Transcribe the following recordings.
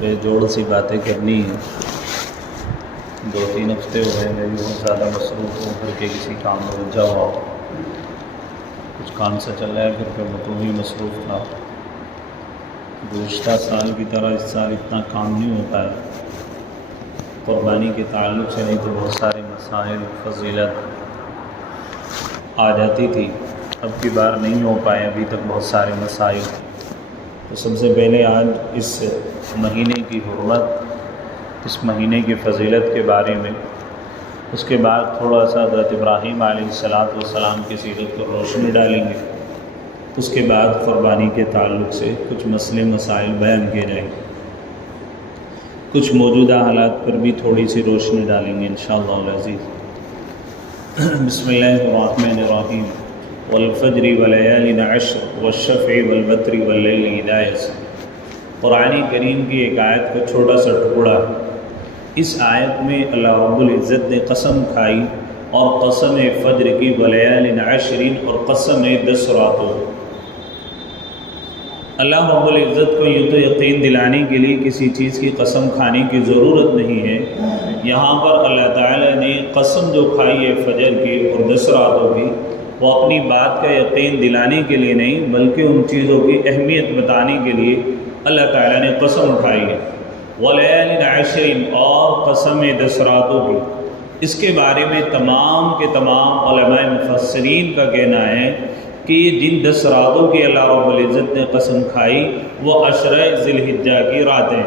بے جوڑ سی باتیں کرنی ہیں۔ 2-3 ہفتے ہو گئے میں بھی بہت زیادہ مصروف ہوں کر کے کسی کام میں الجھا ہوا ہوں۔ کچھ کام سے چل رہا ہے پھر میں تو ہی مصروف تھا۔ گزشتہ سال کی طرح اس سال اتنا کام نہیں ہو پایا۔ قربانی کے تعلق سے نہیں تو بہت سارے مسائل فضیلت آ جاتی تھی، اب کی بار نہیں ہو پائے ابھی تک بہت سارے مسائل۔ تو سب سے پہلے آج اس مہینے کی حرمت، اس مہینے کی فضیلت کے بارے میں، اس کے بعد تھوڑا سا حضرت ابراہیم علیہ السلام کی سیرت پر روشنی ڈالیں گے، اس کے بعد قربانی کے تعلق سے کچھ مسئلے مسائل بیان کیے جائیں گے، کچھ موجودہ حالات پر بھی تھوڑی سی روشنی ڈالیں گے انشاءاللہ العزیز۔ بسم اللہ الرحمن الرحیم۔ والفجر ولیال عشر والشفع والوتر واللیل اذا یسر۔ قرآن کریم کی ایک آیت کا چھوٹا سا ٹکڑا ہے۔ اس آیت میں اللہ رب العزت نے قسم کھائی، اور قسم فجر کی، ولیال عشر، اور قسم 10 راتوں۔ اللہ رب العزت کو یہ تو یقین دلانے کے لیے کسی چیز کی قسم کھانے کی ضرورت نہیں ہے، یہاں پر اللہ تعالی نے قسم جو کھائی ہے فجر کی اور 10 راتوں کی، وہ اپنی بات کا یقین دلانے کے لیے نہیں بلکہ ان چیزوں کی اہمیت بتانے کے لیے اللہ تعالیٰ نے قسم اٹھائی ہے۔ ولیال عشر، اور قسم 10 راتوں کی۔ اس کے بارے میں تمام کے تمام علماء مفسرین کا کہنا ہے کہ یہ جن 10 راتوں کی اللہ رب العزت نے قسم کھائی وہ عشرہ ذی الحجہ کی راتیں۔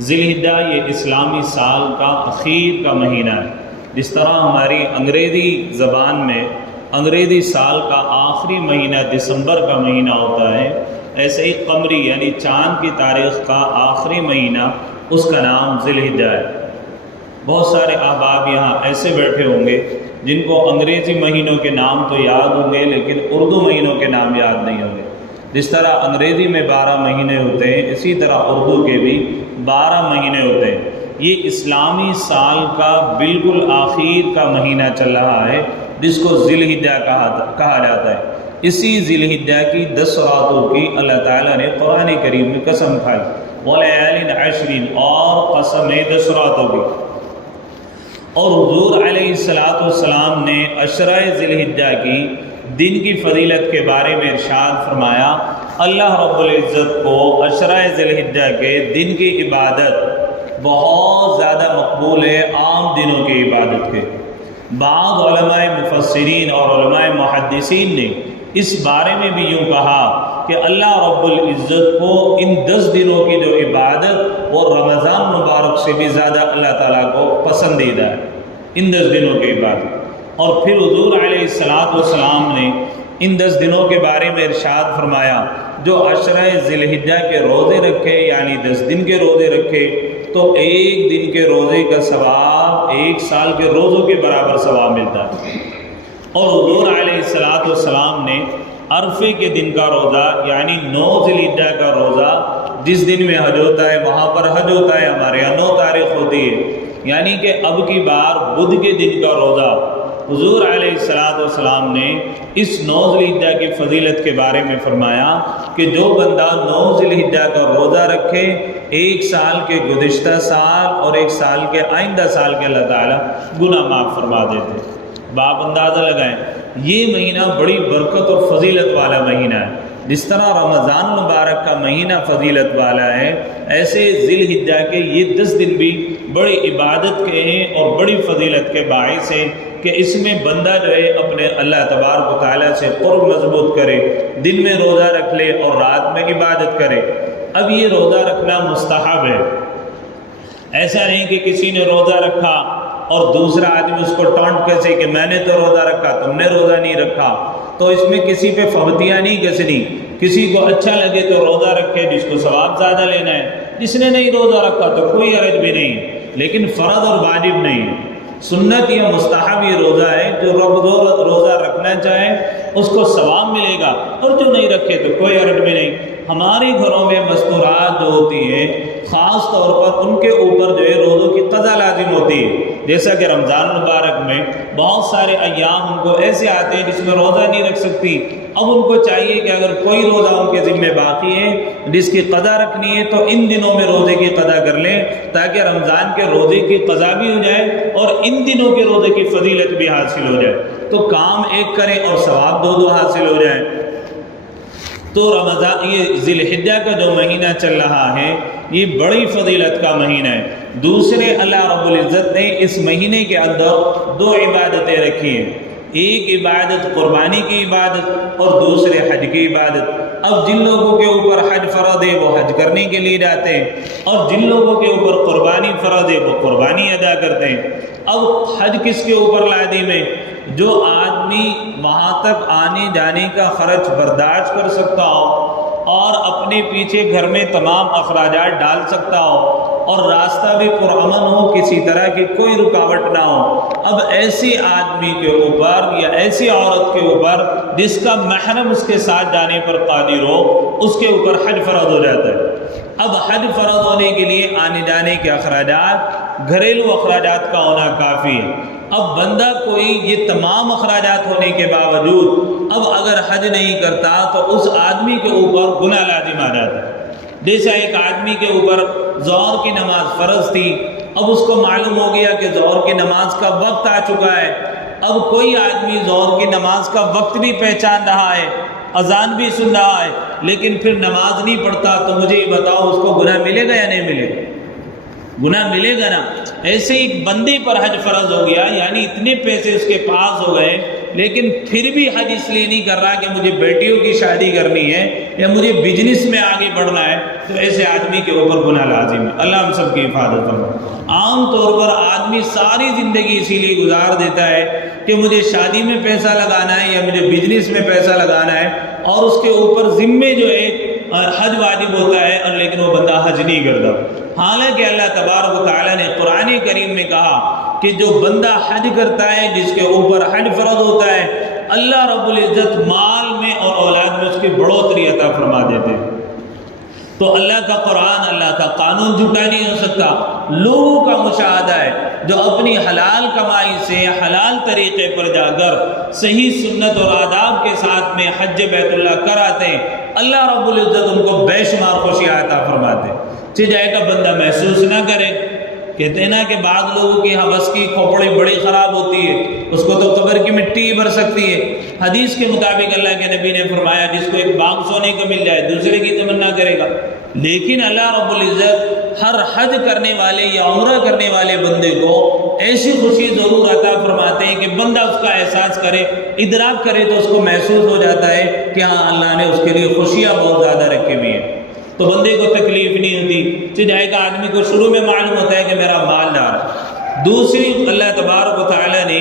ذی الحجہ یہ اسلامی سال کا اخیر کا مہینہ ہے۔ جس طرح ہماری انگریزی زبان میں انگریزی سال کا آخری مہینہ دسمبر کا مہینہ ہوتا ہے، ایسے ہی قمری یعنی چاند کی تاریخ کا آخری مہینہ، اس کا نام ذی الحجہ ہے۔ بہت سارے احباب یہاں ایسے بیٹھے ہوں گے جن کو انگریزی مہینوں کے نام تو یاد ہوں گے لیکن اردو مہینوں کے نام یاد نہیں ہوں گے۔ جس طرح انگریزی میں 12 مہینے ہوتے ہیں، اسی طرح اردو کے بھی 12 مہینے ہوتے ہیں۔ یہ اسلامی سال کا بالکل آخر کا مہینہ چل رہا ہے جس کو ذی الحجہ کہا جاتا ہے۔ اسی ذی الحجہ کی 10 راتوں کی اللہ تعالیٰ نے قرآن کریم میں قسم کھائی، ولیال عشر، اور قسم 10 راتوں کی۔ اور حضور علیہ السلام نے عشرہ ذی الحجہ کی دن کی فضیلت کے بارے میں ارشاد فرمایا، اللہ رب العزت کو عشرہ ذی الحجہ کے دن کی عبادت بہت زیادہ مقبول ہے عام دنوں کی عبادت کے۔ بعض علماء مفسرین اور علماء محدثین نے اس بارے میں بھی یوں کہا کہ اللہ رب العزت کو ان 10 دنوں کی جو عبادت وہ رمضان مبارک سے بھی زیادہ اللہ تعالیٰ کو پسندیدہ ہے، ان 10 دنوں کی عبادت۔ اور پھر حضور علیہ السلام نے ان 10 دنوں کے بارے میں ارشاد فرمایا، جو عشرہ ذی الحجہ کے روزے رکھے یعنی 10 دن کے روزے رکھے تو ایک دن کے روزے کا ثواب 1 سال کے روزوں کے برابر ثواب ملتا ہے۔ اور حضور علیہ السلام نے عرفے کے دن کا روزہ یعنی 9 ذی الحجہ کا روزہ، جس دن میں حج ہوتا ہے وہاں پر حج ہوتا ہے، ہمارے یہاں 9 تاریخ ہوتی ہے، یعنی کہ اب کی بار بدھ کے دن کا روزہ، حضور علیہ السلام نے اس 9 ذی الحجہ کی فضیلت کے بارے میں فرمایا کہ جو بندہ 9 ذی الحجہ کا روزہ رکھے، 1 سال کے گزشتہ سال اور 1 سال کے آئندہ سال کے اللہ تعالیٰ گناہ معاف فرما دیتے۔ باپ اندازہ لگائیں، یہ مہینہ بڑی برکت اور فضیلت والا مہینہ ہے۔ جس طرح رمضان مبارک کا مہینہ فضیلت والا ہے، ایسے ذی الحجہ کے یہ 10 دن بھی بڑی عبادت کے ہیں اور بڑی فضیلت کے باعث ہیں کہ اس میں بندہ جو ہے اپنے اللہ تبارک و تعالیٰ سے قرب مضبوط کرے، دن میں روزہ رکھ لے اور رات میں عبادت کرے۔ اب یہ روزہ رکھنا مستحب ہے، ایسا نہیں کہ کسی نے روزہ رکھا اور دوسرا آدمی اس کو ٹانٹ کیسے کہ میں نے تو روزہ رکھا تم نے روزہ نہیں رکھا، تو اس میں کسی پہ فبتیاں نہیں کسنی۔ کسی کو اچھا لگے تو روزہ رکھے جس کو ثواب زیادہ لینا ہے، جس نے نہیں روزہ رکھا تو کوئی حرج بھی نہیں، لیکن فرض اور واجب نہیں۔ سنت یا مستحب یہ روزہ ہے، جو روزہ رکھنا چاہے اس کو ثواب ملے گا، اور جو نہیں رکھے تو کوئی حرج بھی نہیں۔ ہمارے گھروں میں مستورات جو ہوتی ہیں خاص طور پر ان کے اوپر جو ہے روزوں کی قضا لازم ہوتی ہے، جیسا کہ رمضان مبارک میں بہت سارے ایام ان کو ایسے آتے ہیں جس میں روزہ نہیں رکھ سکتی۔ اب ان کو چاہیے کہ اگر کوئی روزہ ان کے ذمہ باقی ہے جس کی قضا رکھنی ہے تو ان دنوں میں روزے کی قضا کر لیں، تاکہ رمضان کے روزے کی قضا بھی ہو جائے اور ان دنوں کے روزے کی فضیلت بھی حاصل ہو جائے، تو کام ایک کریں اور ثواب دو حاصل ہو جائے۔ تو رمضان، یہ ذی الحجہ کا جو مہینہ چل رہا ہے یہ بڑی فضیلت کا مہینہ ہے۔ دوسرے اللہ رب العزت نے اس مہینے کے اندر دو عبادتیں رکھی ہیں، ایک عبادت قربانی کی عبادت اور دوسرے حج کی عبادت۔ اب جن لوگوں کے اوپر حج فرض ہے وہ حج کرنے کے لیے جاتے ہیں، اور جن لوگوں کے اوپر قربانی فرض ہے وہ قربانی ادا کرتے ہیں۔ اب حج کس کے اوپر لازم ہے؟ جو آدمی وہاں تک آنے جانے کا خرچ برداشت کر سکتا ہو اور اپنے پیچھے گھر میں تمام اخراجات ڈال سکتا ہو اور راستہ بھی پرامن ہو، کسی طرح کی کوئی رکاوٹ نہ ہو۔ اب ایسے آدمی کے اوپر یا ایسی عورت کے اوپر جس کا محرم اس کے ساتھ جانے پر قادر ہو، اس کے اوپر حج فرض ہو جاتا ہے۔ اب حج فرض ہونے کے لیے آنے جانے کے اخراجات، گھریلو اخراجات کا ہونا کافی ہے۔ اب بندہ کوئی یہ تمام اخراجات ہونے کے باوجود اب اگر حج نہیں کرتا تو اس آدمی کے اوپر گناہ لازم آ جاتا ہے۔ جیسا ایک آدمی کے اوپر ظہر کی نماز فرض تھی، اب اس کو معلوم ہو گیا کہ ظہر کی نماز کا وقت آ چکا ہے، اب کوئی آدمی ظہر کی نماز کا وقت بھی پہچان رہا ہے، اذان بھی سن رہا ہے، لیکن پھر نماز نہیں پڑھتا، تو مجھے یہ بتاؤ اس کو گناہ ملے گا یا نہیں ملے گا؟ گناہ ملے گا نا۔ ایسے ایک بندے پر حج فرض ہو گیا، یعنی اتنے پیسے اس کے پاس ہو گئے، لیکن پھر بھی حج اس لیے نہیں کر رہا کہ مجھے بیٹیوں کی شادی کرنی ہے یا مجھے بزنس میں آگے بڑھنا ہے، تو ایسے آدمی کے اوپر گناہ لازم ہے۔ اللہ ہم سب کی حفاظت فرمائے۔ عام طور پر آدمی ساری زندگی اسی لیے گزار دیتا ہے کہ مجھے شادی میں پیسہ لگانا ہے یا مجھے بزنس میں پیسہ لگانا ہے، اور اس کے اوپر ذمے جو ہے حج واجب ہوتا ہے، اور لیکن وہ بندہ حج نہیں کرتا۔ حالانکہ اللہ تبارک و تعالیٰ نے قرآن کریم میں کہا کہ جو بندہ حج کرتا ہے، جس کے اوپر حج فرض ہوتا ہے، اللہ رب العزت مال میں اور اولاد میں اس کی بڑھوتری عطا فرما دیتے ہیں۔ تو اللہ کا قرآن، اللہ کا قانون جھوٹا نہیں ہو سکتا۔ لوگوں کا مشاہدہ ہے جو اپنی حلال کمائی سے حلال طریقے پر جا کر صحیح سنت اور آداب کے ساتھ میں حج بیت اللہ کراتے ہیں، اللہ رب العزت ان کو بے شمار خوشیاں عطا فرماتے ہیں۔ جائے کا بندہ محسوس نہ کرے۔ کہتے ہیں نا کہ بعض لوگوں کی حوث کی کھوپڑی بڑی خراب ہوتی ہے، اس کو تو قبر کی مٹی بھر سکتی ہے۔ حدیث کے مطابق اللہ کے نبی نے فرمایا جس کو ایک باغ سونے کا مل جائے دوسرے کی تمنا کرے گا، لیکن اللہ رب العزت ہر حج کرنے والے یا عمرہ کرنے والے بندے کو ایسی خوشی ضرور عطا فرماتے ہیں کہ بندہ اس کا احساس کرے، ادراک کرے تو اس کو محسوس ہو جاتا ہے کہ ہاں اللہ نے اس کے لیے خوشیاں بہت زیادہ رکھی ہوئی ہیں، تو بندے کو تکلیف نہیں ہوتی۔ جائے گا آدمی کو شروع میں معلوم ہوتا ہے کہ میرا مال جا رہا ہے۔ دوسری اللہ تبارک و تعالیٰ نے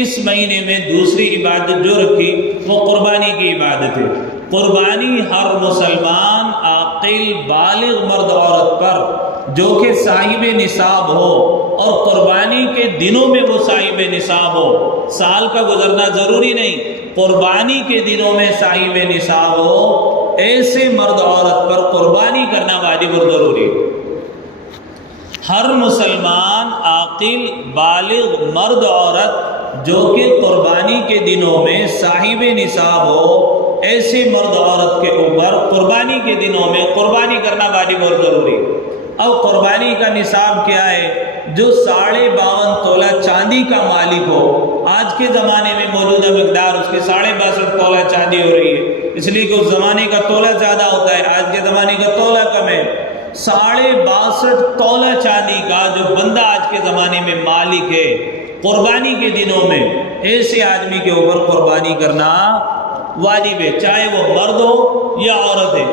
اس مہینے میں دوسری عبادت جو رکھی وہ قربانی کی عبادت ہے۔ قربانی ہر مسلمان عاقل بالغ مرد عورت پر جو کہ صاحب نصاب ہو، اور قربانی کے دنوں میں وہ صاحب نصاب ہو، سال کا گزرنا ضروری نہیں، قربانی کے دنوں میں صاحب نصاب ہو، ایسے مرد عورت پر قربانی کرنا واجب اور ضروری ہے۔ ہر مسلمان عاقل بالغ مرد عورت جو کہ قربانی کے دنوں میں صاحب نصاب ہو، ایسے مرد عورت کے اوپر قربانی کے دنوں میں قربانی کرنا واجب اور ضروری ہے۔ اب قربانی کا نصاب کیا ہے؟ جو 52.5 تولہ چاندی کا مالک ہو، آج کے زمانے میں موجودہ مقدار اس کے 62.5 تولہ چاندی ہو رہی ہے، اس لیے کہ اس زمانے کا تولہ زیادہ ہوتا ہے، آج کے زمانے کا تولہ کم ہے۔ 62.5 تولہ چاندی کا جو بندہ آج کے زمانے میں مالک ہے، قربانی کے دنوں میں ایسے آدمی کے اوپر قربانی کرنا واجب ہے، چاہے وہ مرد ہو یا عورت ہے۔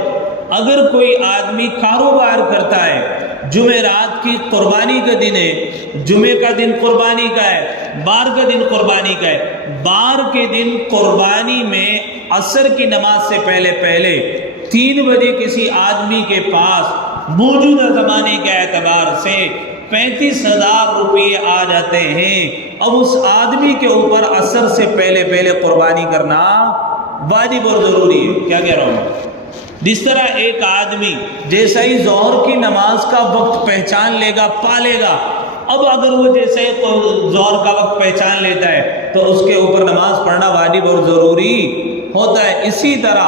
اگر کوئی آدمی کاروبار کرتا ہے، جمعرات کی قربانی کا دن ہے، جمعے کا دن قربانی کا ہے، بار کا دن قربانی کا ہے، بار کے دن قربانی میں عصر کی نماز سے پہلے 3 بجے کسی آدمی کے پاس موجودہ زمانے کے اعتبار سے 35,000 روپے آ جاتے ہیں، اب اس آدمی کے اوپر عصر سے پہلے قربانی کرنا واجب اور ضروری ہے۔ کیا کہہ رہا ہوں؟ جس طرح ایک آدمی جیسا ہی ظہر کی نماز کا وقت پہچان لے گا، پا لے گا، اب اگر وہ جیسے ظہر کا وقت پہچان لیتا ہے تو اس کے اوپر نماز پڑھنا واجب اور ضروری ہوتا ہے۔ اسی طرح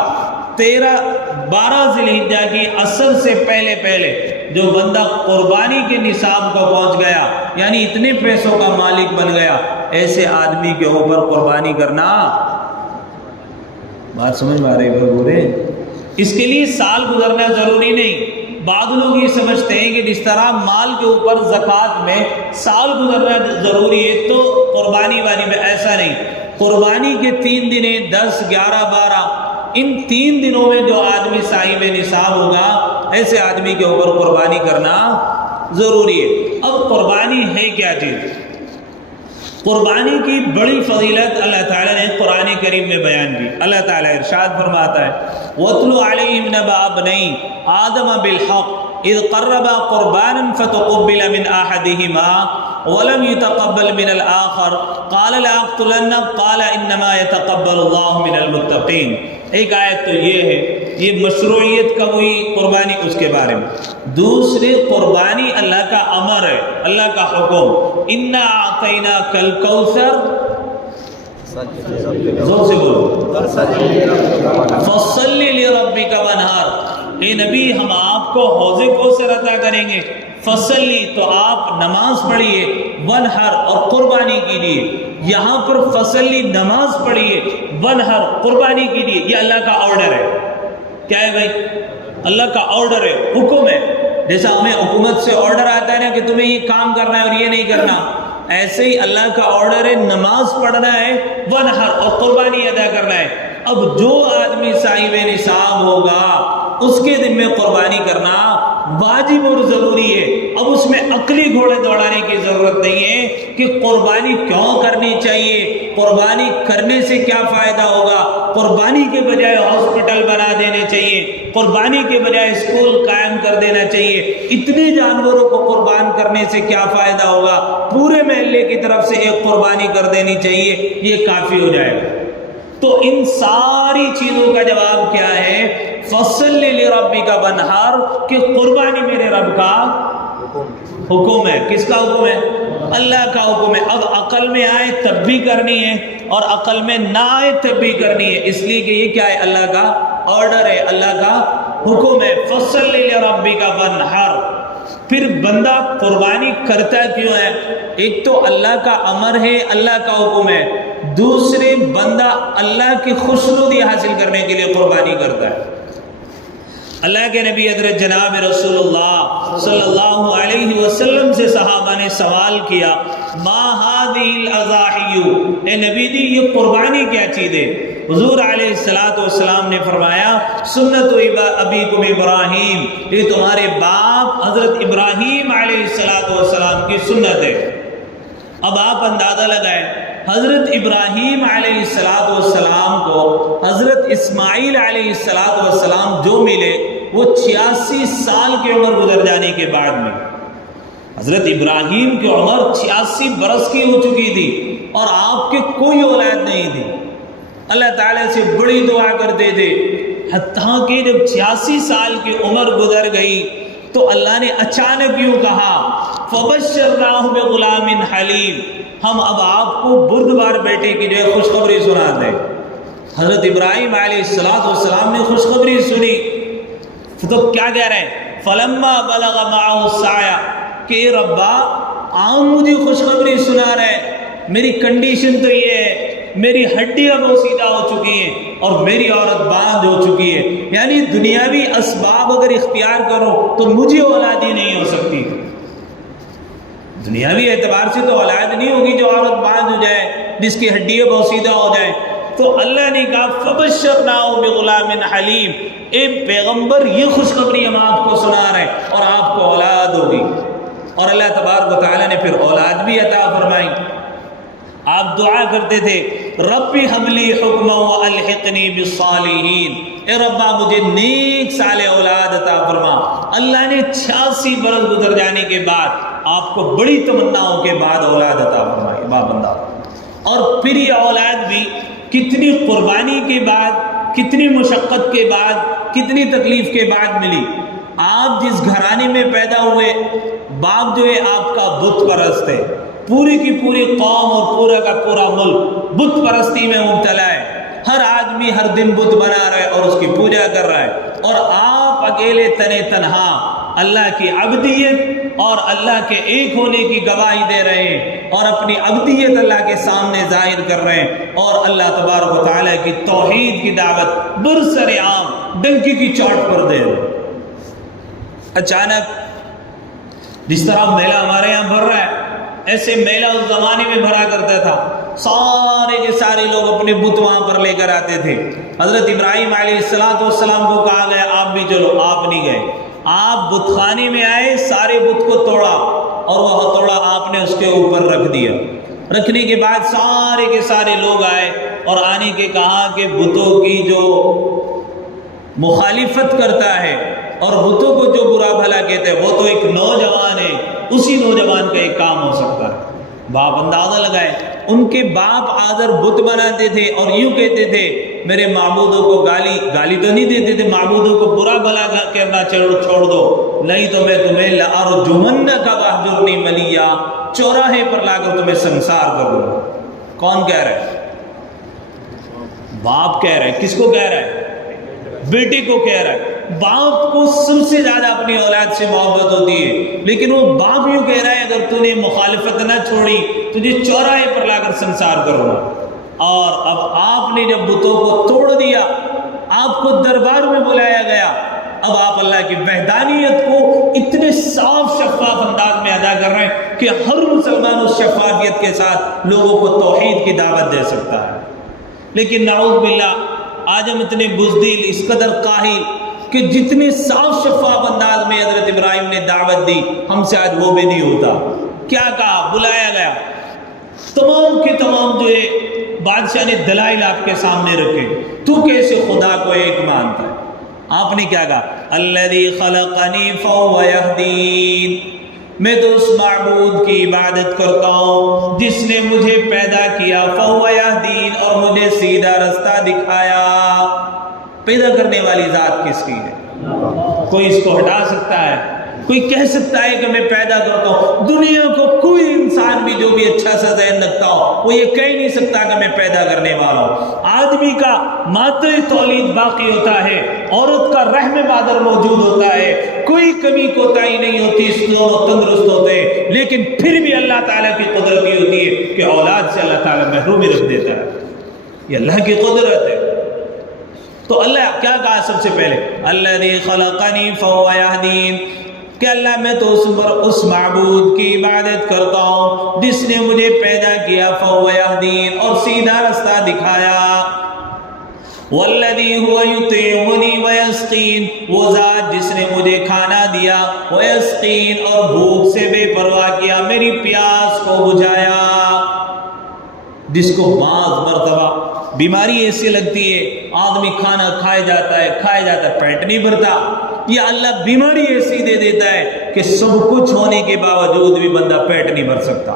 12 ذی الحجہ کی عصر سے پہلے جو بندہ قربانی کے نصاب کو پہنچ گیا، یعنی اتنے پیسوں کا مالک بن گیا، ایسے آدمی کے اوپر قربانی کرنا، بات سمجھ میں آ رہی ہے بورے؟ اس کے لیے سال گزرنا ضروری نہیں۔ بعض لوگ یہ سمجھتے ہیں کہ جس طرح مال کے اوپر زکوٰۃ میں سال گزرنا ضروری ہے تو قربانی واجب ہے، ایسا نہیں۔ قربانی کے 3 دن ہیں، 10، 11، 12، ان 3 دنوں میں جو آدمی صاحب نصاب ہوگا ایسے آدمی کے اوپر قربانی کرنا ضروری ہے۔ اب قربانی ہے کیا چیز؟ قربانی کی بڑی فضیلت اللہ تعالیٰ نے قرآن کریم میں بیان کی۔ اللہ تعالیٰ ارشاد فرماتا ہے وَاتْلُ عَلَيْهِمْ نَبَأَ ابْنَيْ آدَمَ بِالْحَقِّ إِذْ قَرَّبَا قُرْبَانًا فَتُقُبِّلَ مِنْ أَحَدِهِمَا وَلَمْ يُتَقَبَّلْ مِنَ الْآخَرِ قَالَ لَأَقْتُلَنَّكَ قَالَ إِنَّمَا يَتَقَبَّلُ اللَّهُ مِنَ الْمُتَّقِينَ۔ ایک آیت تو یہ ہے، یہ مشروعیت کا ہوئی قربانی اس کے بارے میں۔ دوسری قربانی اللہ کا امر ہے، اللہ کا حکم، اِنَّا أَعْطَيْنَاكَ الْكَوْثَرَ، زور سے بولو، فَصَلِّ لِرَبِّكَ وَانْحَرْ، اے نبی ہم آپ کو حوض کوثر عطا کریں گے، فصلی تو آپ نماز پڑھیے، ونہر اور قربانی کیجیے۔ یہاں پر فصلی نماز پڑھیے، ونہر قربانی کیجیے، یہ اللہ کا آرڈر ہے۔ کیا ہے بھائی؟ اللہ کا آرڈر ہے، حکم ہے۔ جیسا ہمیں حکومت سے آرڈر آتا ہے نا کہ تمہیں یہ کام کرنا ہے اور یہ نہیں کرنا، ایسے ہی اللہ کا آرڈر ہے، نماز پڑھنا ہے، ونہر اور قربانی ادا کرنا ہے۔ اب جو آدمی صاحب نصاب ہوگا اس کے دن میں قربانی کرنا واجب اور ضروری ہے۔ اب اس میں عقلی گھوڑے دوڑانے کی ضرورت نہیں ہے کہ قربانی کیوں کرنی چاہیے، قربانی کرنے سے کیا فائدہ ہوگا، قربانی کے بجائے ہاسپٹل بنا دینے چاہیے، قربانی کے بجائے اسکول قائم کر دینا چاہیے، اتنے جانوروں کو قربان کرنے سے کیا فائدہ ہوگا، پورے محلے کی طرف سے ایک قربانی کر دینی چاہیے، یہ کافی ہو جائے گا۔ تو ان ساری چیزوں کا جواب کیا ہے؟ فَصَلِّ لِرَبِّكَ وَانْحَرْ، کہ قربانی میرے رب کا حکم ہے۔ کس کا حکم ہے؟ اللہ کا حکم ہے۔ اب عقل میں آئے تب بھی کرنی ہے اور عقل میں نہ آئے تب بھی کرنی ہے، اس لیے کہ یہ کیا ہے؟ اللہ کا آرڈر ہے، اللہ کا حکم ہے۔ فَصَلِّ لِرَبِّكَ وَانْحَرْ۔ پھر بندہ قربانی کرتا کیوں ہے؟ ایک تو اللہ کا امر ہے، اللہ کا حکم ہے، دوسرے بندہ اللہ کی خوشنودی حاصل کرنے کے لیے قربانی کرتا ہے۔ اللہ کے نبی حضرت جناب رسول اللہ صلی اللہ علیہ وسلم سے صحابہ نے سوال کیا ما هذه الاضاحی، اے نبی جی یہ قربانی کیا چیز ہے؟ حضور علیہ السلام نے فرمایا سنت ابیکم ابراہیم، یہ تمہارے باپ حضرت ابراہیم علیہ السلام کی سنت ہے۔ اب آپ اندازہ لگائیں حضرت ابراہیم علیہ السلام کو حضرت اسماعیل علیہ السلام جو ملے وہ 86 سال کی عمر گزر جانے کے بعد میں، حضرت ابراہیم کی عمر 86 برس کی ہو چکی تھی اور آپ کے کوئی اولاد نہیں تھی، اللہ تعالیٰ سے بڑی دعا کرتے تھے، حتیٰ کہ جب 86 سال کی عمر گزر گئی تو اللہ نے اچانک یوں کہا فَبَشَّرْنَاهُ بِغُلَامٍ حَلِيمٍ، ہم اب آپ کو بردبار بیٹے کی جو ہے خوشخبری سنا دیں۔ حضرت ابراہیم علیہ السلام نے خوشخبری سنی تو کیا کہہ رہے ہیں؟ فَلَمَّا بَلَغَ مَعَهُ السَّعْيَ، کہ ربا آؤں مجھے خوشخبری سنا رہے، میری کنڈیشن تو یہ ہے، میری ہڈیاں بوسیدہ ہو چکی ہیں اور میری عورت باندھ ہو چکی ہے، یعنی دنیاوی اسباب اگر اختیار کرو تو مجھے اولاد ہی نہیں ہو سکتی، دنیاوی اعتبار سے تو اولاد نہیں ہوگی جو عورت باندھ ہو جائے، جس کی ہڈیاں بوسیدہ ہو جائیں۔ تو اللہ نے کہا فَبَشَّرْنَاهُ بِغُلَامٍ حَلِيمٍ، اے پیغمبر یہ خوشخبری ہم آپ کو سنا رہے ہیں اور آپ کو اولاد ہوگی، اور اللہ تبارک و تعالیٰ نے پھر اولاد بھی عطا فرمائی۔ آپ دعا کرتے تھے ربی حبلی حکما والحقنی بالصالحین، اے ربا مجھے نیک صالح اولاد عطا فرما۔ اللہ نے 86 برس گزر جانے کے بعد آپ کو بڑی تمناؤں کے بعد اولاد عطا فرمائی، بابندہ، اور پھر یہ اولاد بھی کتنی قربانی کے بعد کتنی مشقت کے بعد، کتنی تکلیف کے بعد ملی۔ آپ جس گھرانے میں پیدا ہوئے، باپ جو ہے آپ کا بت پرست ہے، پوری کی پوری قوم اور پورا کا پورا ملک بت پرستی میں مبتلا ہے، ہر آدمی ہر دن بت بنا رہا ہے اور اس کی پوجا کر رہا ہے، اور آپ اکیلے تنے تنہا اللہ کی عبدیت اور اللہ کے ایک ہونے کی گواہی دے رہے ہیں، اور اپنی عبدیت اللہ کے سامنے ظاہر کر رہے ہیں، اور اللہ تبارک و تعالیٰ کی توحید کی دعوت برسر عام ڈنکی کی چوٹ پر دے رہے ہیں۔ اچانک جس طرح میلہ ہمارے یہاں بھر رہا ہے، ایسے میلہ اس زمانے میں بھرا کرتا تھا، سارے کے سارے لوگ اپنے بت وہاں پر لے کر آتے تھے۔ حضرت ابراہیم علیہ السلام کو کہا گیا آپ بھی چلو، آپ نہیں گئے، آپ بت خانے میں آئے، سارے بت کو توڑا، اور وہ ہتھوڑا آپ نے اس کے اوپر رکھ دیا۔ رکھنے کے بعد سارے کے سارے لوگ آئے اور آنے کے کہا کہ بتوں کی جو مخالفت کرتا ہے اور بتوں کو جو برا بھلا کہتے ہیں، وہ تو ایک نوجوان ہے، اسی نوجوان کا ایک کام ہو سکتا ہے۔ باپ اندازہ لگائے، ان کے باپ آذر بت بناتے تھے اور یوں کہتے تھے میرے معبودوں کو گالی تو نہیں دیتے تھے، معبودوں کو برا بھلا کرنا چھوڑ دو، نہیں تو میں تمہیں لأرجمنک واہجرنی ملیا، چوراہے پر لا کر تمہیں سنسار کر دوں۔ کون کہہ رہا ہے؟ باپ کہہ رہا ہے۔ کس کو کہہ رہا ہے؟ بیٹے کو کہہ رہا ہے۔ باپ کو سب سے زیادہ اپنی اولاد سے محبت ہوتی ہے، لیکن وہ باپ یوں کہہ رہا ہے اگر تو نے مخالفت نہ چھوڑی تجھے چوراہے پر لا کر سنسار کروں گا۔ اور اب آپ نے جب بتوں کو توڑ دیا، آپ کو دربار میں بلایا گیا، اب آپ اللہ کی وحدانیت کو اتنے صاف شفاف انداز میں ادا کر رہے ہیں کہ ہر مسلمان اس شفافیت کے ساتھ لوگوں کو توحید کی دعوت دے سکتا ہے۔ لیکن نعوذ باللہ آج ہم اتنے بزدل، اس قدر کاہل کہ جتنے صاف شفاف انداز میں حضرت ابراہیم نے دعوت دی، ہم سے آج وہ بھی نہیں ہوتا۔ کیا کہا؟ بلایا گیا، تمام کے تمام جو ہے بادشاہ نے دلائل آپ کے سامنے رکھے، تو کیسے خدا کو ایک مانتا ہے؟ آپ نے کیا کہا؟ الذی خلقنی فہو یہدین، میں تو اس معبود کی عبادت کرتا ہوں جس نے مجھے پیدا کیا، فہو یہدین، اور مجھے سیدھا رستہ دکھایا۔ پیدا کرنے والی ذات کس کی ہے؟ کوئی اس کو ہٹا سکتا ہے؟ کوئی کہہ سکتا ہے کہ میں پیدا کرتا ہوں؟ دنیا کو کوئی انسان بھی جو بھی اچھا سا ذہن رکھتا ہو وہ یہ کہہ نہیں سکتا کہ میں پیدا کرنے والا ہوں۔ آدمی کا مادہ تولید باقی ہوتا ہے، عورت کا رحم مادر موجود ہوتا ہے، کوئی کمی کوتاہی نہیں ہوتی، دونوں تندرست ہوتے ہیں، لیکن پھر بھی اللہ تعالیٰ کی قدرت یہ ہوتی ہے کہ اولاد سے اللہ تعالیٰ محرومی رکھ دیتا ہے۔ یہ اللہ کی قدرت ہے۔ تو اللہ کیا کہا سب سے پہلے؟ الذی خلقنی فہو یہدین، کہ اللہ میں تو اس معبود کی عبادت کرتا ہوں جس نے مجھے پیدا کیا، فہو یہدین، اور سیدھا رستہ دکھایا۔ والذی هو یطعمنی ویسقین، وہ ذات جس نے مجھے کھانا دیا، ویسقین، اور بھوک سے بے پرواہ کیا، میری پیاس کو بجھایا۔ جس کو بعض مرتبہ بیماری ایسی لگتی ہے، آدمی کھانا کھائے جاتا ہے، پیٹ نہیں بھرتا، یا اللہ بیماری ایسی دے دیتا ہے کہ سب کچھ ہونے کے باوجود بھی بندہ پیٹ نہیں بھر سکتا۔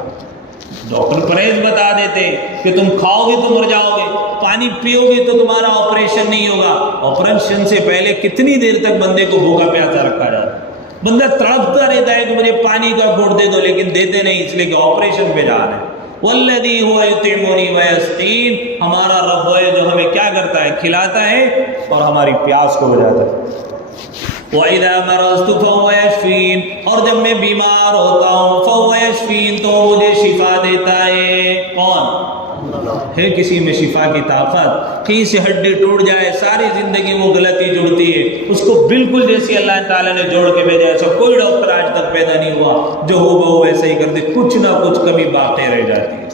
ڈاکٹر پرہیز بتا دیتے کہ تم کھاؤ گے تو مر جاؤ گے، پانی پیو گے تو تمہارا آپریشن نہیں ہوگا۔ آپریشن سے پہلے کتنی دیر تک بندے کو بھوکا پیاسا رکھا جاتا ہے، بندہ تڑپتا رہتا ہے کہ مجھے پانی کا گھونٹ دے دو، لیکن دیتے نہیں، اس لیے کہ آپریشن پہ جا رہے ہیں۔ والذی هو یطعمنی ویسقین، ہمارا رب ہے جو ہمیں کیا کرتا ہے؟ کھلاتا ہے اور ہماری پیاس کو بجھاتا ہے۔ وَإِذَا مَرَضْتُ فَهُوَ يَشْفِينِ، اور جب میں بیمار ہوتا ہوں، فَهُوَ يَشْفِينِ، تو مجھے شفا دیتا ہے۔ کون ہے؟ کسی میں شفا کی طاقت؟ کہیں سے ہڈی ٹوٹ جائے، ساری زندگی وہ غلطی جڑتی ہے، اس کو بالکل جیسی اللہ تعالیٰ نے جوڑ کے بھیجا، ایسا کوئی ڈاکٹر آج تک پیدا نہیں ہوا جو ہو بہو ویسے ہی کر دے، کچھ نہ کچھ کمی باقی رہ جاتی ہے۔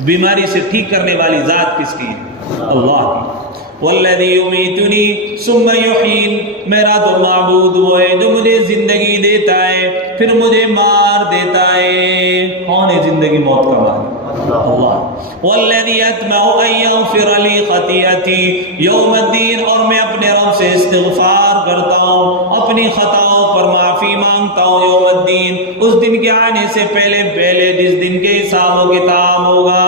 بیماری سے ٹھیک کرنے والی ذات کس کی ہے؟ اللہ کی۔ والذی یمیتنی ثم یحیین، میرا تو معبود وہ ہے جو مجھے زندگی دیتا ہے پھر مجھے مار دیتا ہے۔ کون ہے زندگی موت کا مالک؟ اللہ۔ والذی اطمع ان یغفر لی خطیئتی یوم الدین، اور میں اپنے رب سے استغفار کرتا ہوں، اپنی خطاؤں پر معافی مانگتا ہوں یوم الدین، اس دن کے آنے سے پہلے جس دن کے حساب و کتاب ہوگا۔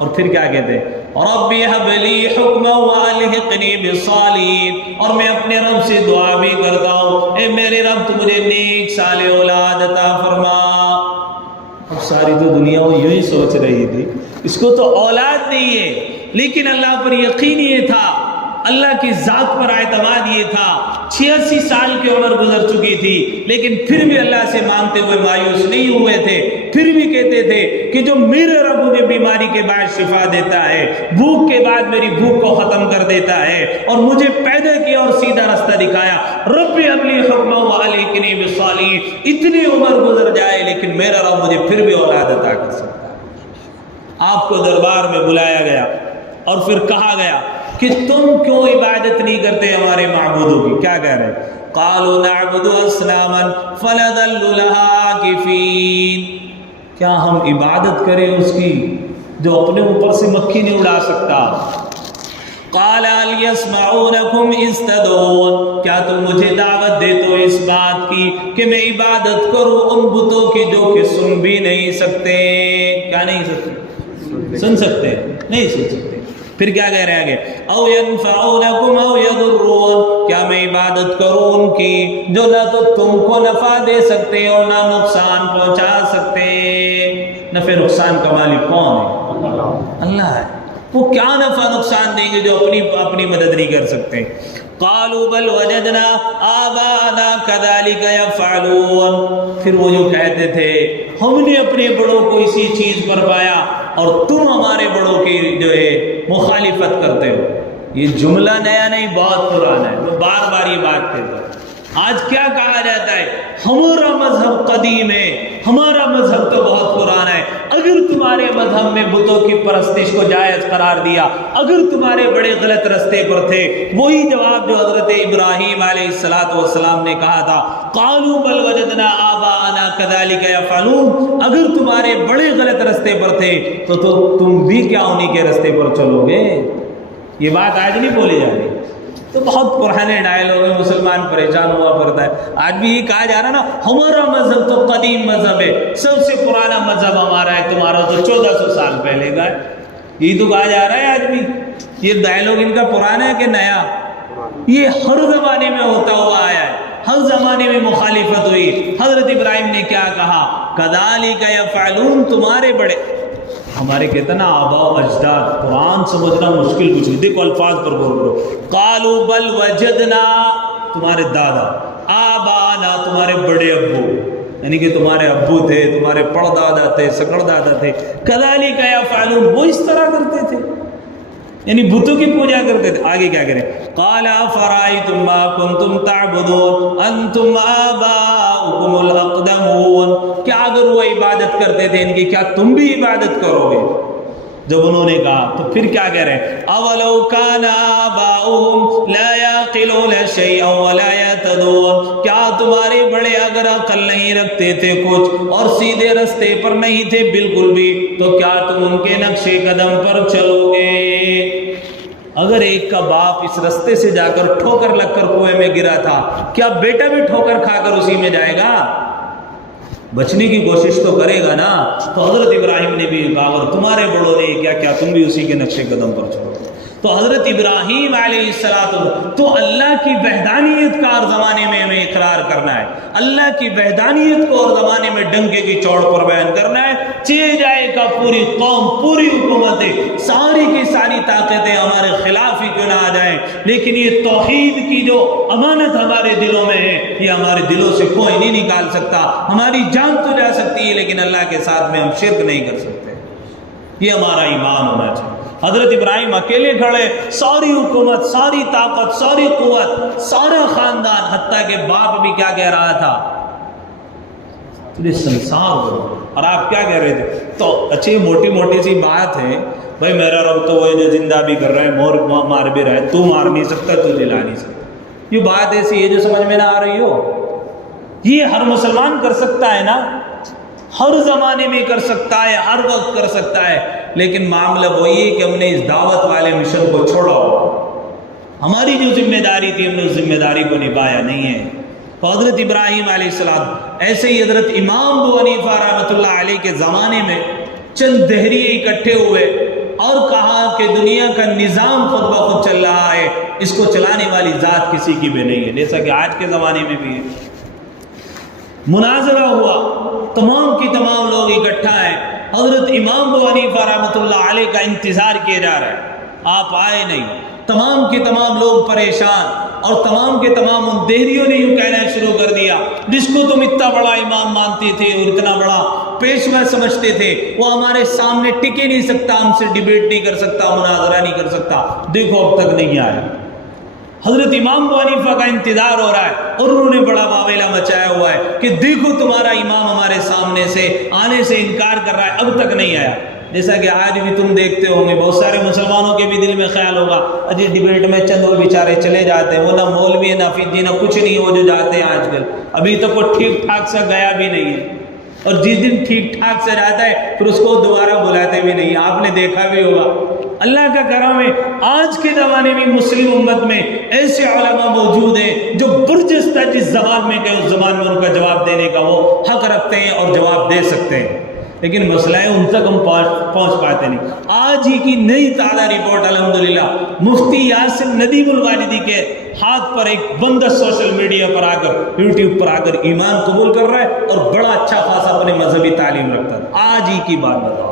اور پھر کیا کہتے ہیں؟ ربی حب لی حکما والحقنی بالصالحین، اور میں اپنے رب سے دعا بھی کرتا ہوں، اے میرے رب تو مجھے نیک صالح اولاد عطا فرما۔ اب ساری تو دنیا وہ یوں ہی سوچ رہی تھی، اس کو تو اولاد نہیں ہے، لیکن اللہ پر یقین یہ تھا، اللہ کی ذات پر اعتماد یہ تھا۔ 86 سال کی عمر گزر چکی تھی، لیکن پھر بھی اللہ سے مانگتے ہوئے مایوس نہیں ہوئے تھے، پھر بھی کہتے تھے کہ جو میرے رب مجھے بیماری کے بعد شفا دیتا ہے، بھوک کے بعد میری بھوک کو ختم کر دیتا ہے، اور مجھے پیدا کیا اور سیدھا رستہ دکھایا، رب ھب لی حکما والحقنی بالصالحین، اتنی عمر گزر جائے لیکن میرا رب مجھے پھر بھی اولاد عطا کر سکتا ہے۔ آپ کو دربار میں بلایا گیا اور پھر کہا گیا کہ تم کیوں عبادت نہیں کرتے ہمارے معبودوں کی؟ کیا کہہ رہے ہیں؟ قالوا نعبد اصناما فنظل لها عاکفین، کیا ہم عبادت کریں اس کی جو اپنے اوپر سے مکھی نہیں اڑا سکتا؟ قال هل يسمعونكم اذ تدعون، کیا تم مجھے دعوت دیتے ہو اس بات کی کہ میں عبادت کروں ان بتوں کی جو کہ سن بھی نہیں سکتے؟ کیا نہیں سکتے؟ سن سکتے نہیں سن سکتے۔ پھر کیا کہہ رہے ہیں آگے؟ او ينفعونكم او يضرون، کیا میں عبادت کروں ان کی جو نہ تو تم کو نفع دے سکتے اور نہ نقصان پہنچا سکتے؟ نفع نقصان کا مالک کون ہے؟ اللہ ہے، وہ کیا نفع نقصان دیں گے جو اپنی مدد نہیں کر سکتے؟ قالوا بل وجدنا آباءنا كذلك يفعلون، پھر وہ جو کہتے تھے ہم نے اپنے بڑوں کو اسی چیز پر پایا اور تم ہمارے بڑوں کی جو ہے مخالفت کرتے ہو۔ یہ جملہ نیا نہیں، بہت پرانا ہے، میں بار بار یہ بات کہتا ہوں۔ آج کیا کہا جاتا ہے؟ ہمارا مذہب قدیم ہے، ہمارا مذہب تو بہت پرانا ہے۔ اگر تمہارے مذہب میں بتوں کی پرستش کو جائز قرار دیا، اگر تمہارے بڑے غلط رستے پر تھے، وہی جواب جو حضرت ابراہیم علیہ السلام نے کہا تھا، قالوا بل وجدنا آباءنا كذلك يفعلون، اگر تمہارے بڑے غلط رستے پر تھے تو تم بھی کیا انہی کے رستے پر چلو گے؟ یہ بات آج نہیں بولی جا رہی، تو بہت پرانے ڈائلاگ ہے، مسلمان پریشان ہوا پڑتا ہے۔ آج بھی یہ کہا جا رہا نا ہمارا مذہب تو قدیم مذہب ہے، سب سے پرانا مذہب ہمارا ہے، تمہارا تو 1400 سال پہلے کا ہے، یہ تو کہا جا رہا ہے آج بھی۔ یہ ڈائلاگ ان کا پرانا ہے کہ نیا؟ یہ ہر زمانے میں ہوتا ہوا آیا ہے، ہر زمانے میں مخالفت ہوئی۔ حضرت ابراہیم نے کیا کہا؟ کذالک یفعلون، تمہارے بڑے، ہمارے کہتے نا آباء و اجداد، قرآن سمجھنا مشکل کچھ نہیں، دیکھو الفاظ پر غور کرو۔ قالوا بل وجدنا، تمہارے دادا، آباءنا، تمہارے بڑے ابو، یعنی کہ تمہارے ابو تھے، تمہارے پڑدادا تھے، سکڑدادا تھے، کذالک یفعلون، وہ اس طرح کرتے تھے، یعنی بتوں کی پوجا کرتے تھے۔ آگے کیا کریں؟ قال افرأيتم ما كنتم تعبدون انتم آباؤكم الاقدمون، کیا اگر وہ عبادت کرتے تھے ان کی، کیا تم بھی عبادت کرو گے؟ جب انہوں نے کہا تو پھر کیا کہہ رہے ہیں؟ اولو کان آباؤہم لا یعقلون شیئا ولا یہتدون، کیا تمہارے بڑے اگر عقل نہیں رکھتے تھے کچھ اور سیدھے رستے پر نہیں تھے بالکل بھی، تو کیا تم ان کے نقش قدم پر چلو گے؟ اگر ایک کا باپ اس رستے سے جا کر ٹھوکر لگ کر کنویں میں گرا تھا، کیا بیٹا بھی ٹھوکر کھا کر اسی میں جائے گا؟ بچنے کی کوشش تو کرے گا نا۔ تو حضرت ابراہیم نے بھی کہا اور تمہارے بڑوں نے کیا کیا، تم بھی اسی کے نقش قدم پر چلو۔ تو حضرت ابراہیم علیہ السلام، تو اللہ کی وحدانیت کا ہر زمانے میں ہمیں اقرار کرنا ہے، اللہ کی وحدانیت کو ہر زمانے میں ڈنکے کی چوڑ پر بیان کرنا ہے، چاہے جائے کا پوری قوم، پوری حکومتیں، ساری کی ساری طاقتیں ہمارے خلاف ہی کیوں نہ آ جائیں، لیکن یہ توحید کی جو امانت ہمارے دلوں میں ہے، یہ ہمارے دلوں سے کوئی نہیں نکال سکتا۔ ہماری جان تو جا سکتی ہے لیکن اللہ کے ساتھ میں ہم شرک نہیں کر سکتے، یہ ہمارا ایمان ہونا چاہیے۔ حضرت ابراہیم اکیلے کھڑے، ساری حکومت، ساری طاقت، ساری قوت، سارا خاندان، حتیٰ کہ باپ بھی کیا کہہ رہا تھا؟ تجھے سنسار ہو، اور آپ کیا کہہ رہے تھے؟ تو اچھی موٹی موٹی سی بات ہے، بھائی میرا رب تو وہ جو زندہ بھی کر رہا ہے، مار بھی رہا ہے، تو مار نہیں سکتا، تو جلا نہیں سکتا، یہ بات ایسی ہے جو سمجھ میں نہ آ رہی ہو؟ یہ ہر مسلمان کر سکتا ہے نا، ہر زمانے میں کر سکتا ہے، ہر وقت کر سکتا ہے، لیکن معاملہ وہی ہے کہ ہم نے اس دعوت والے مشن کو چھوڑا ہو، ہماری جو ذمہ داری تھی ہم نے اس ذمہ داری کو نبھایا نہیں ہے۔ تو حضرت ابراہیم علیہ السلام، ایسے ہی حضرت امام ابو حنیفہ رحمۃ اللہ علیہ کے زمانے میں چند دہریے اکٹھے ہوئے اور کہا کہ دنیا کا نظام خود بخود چل رہا ہے، اس کو چلانے والی ذات کسی کی بھی نہیں ہے، جیسا کہ آج کے زمانے میں بھی ہے۔ مناظرہ ہوا، تمام کی تمام لوگ اکٹھا ہیں، حضرت امام ابو حنیفہ رحمۃ اللہ علیہ کا انتظار کیا جا رہا ہے، آپ آئے نہیں، تمام کے تمام لوگ پریشان، اور تمام کے تمام ان دہریوں نے یوں کہنا شروع کر دیا، جس کو تم اتنا بڑا امام مانتے تھے اور اتنا بڑا پیشوا سمجھتے تھے، وہ ہمارے سامنے ٹک ہی نہیں سکتا، ہم سے ڈیبیٹ نہیں کر سکتا، مناظرہ نہیں کر سکتا، دیکھو اب تک نہیں آیا۔ حضرت امام ابو حنیفہ کا انتظار ہو رہا ہے اور انہوں نے بڑا واویلا مچایا ہوا ہے کہ دیکھو تمہارا امام ہمارے سامنے سے آنے سے انکار کر رہا ہے، اب تک نہیں آیا۔ جیسا کہ آج بھی تم دیکھتے ہوں گے، بہت سارے مسلمانوں کے بھی دل میں خیال ہوگا، اجی ڈیبیٹ میں چند وہ بیچارے چلے جاتے ہیں، وہ نہ مولوی نہ فقیہ نہ کچھ نہیں، وہ جو جاتے ہیں آج کل، ابھی تک وہ ٹھیک ٹھاک سے گیا بھی نہیں ہے، اور جس دن ٹھیک ٹھاک سے جاتا ہے پھر اس کو دوبارہ بلاتے بھی نہیں، آپ نے دیکھا بھی ہوگا۔ اللہ کا کرم ہے، آج کے زمانے میں مسلم امت میں ایسے علماء موجود ہیں جو برجستہ جس زبان میں کہ اس زبان میں ان کا جواب دینے کا وہ حق رکھتے ہیں اور جواب دے سکتے ہیں، لیکن مسئلہ ہے ان تک ہم پہنچ پاتے نہیں۔ آج ہی کی نئی تازہ رپورٹ الحمدللہ، مفتی یاسر ندیم الوالدی کے ہاتھ پر ایک بندہ سوشل میڈیا پر آ کر، یوٹیوب پر آ کر ایمان قبول کر رہا ہے اور بڑا اچھا خاصا اپنے مذہبی تعلیم رکھتا ہے۔ آج ہی کی بات بتاؤ،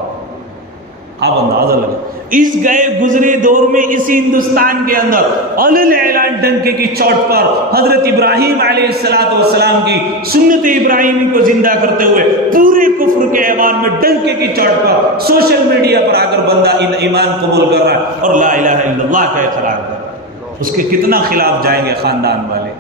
آپ اندازہ لگا، اس گئے گزرے دور میں اسی ہندوستان کے اندر علل اعلان ڈنکے کی چوٹ پر حضرت ابراہیم علیہ السلام کی سنت ابراہیمی کو زندہ کرتے ہوئے پورے کفر کے ایمان میں ڈنکے کی چوٹ پر سوشل میڈیا پر آ کر بندہ ایمان قبول کر رہا ہے اور لا الہ الا اللہ کا اقرار کر رہا ہے، اس کے کتنا خلاف جائیں گے خاندان والے۔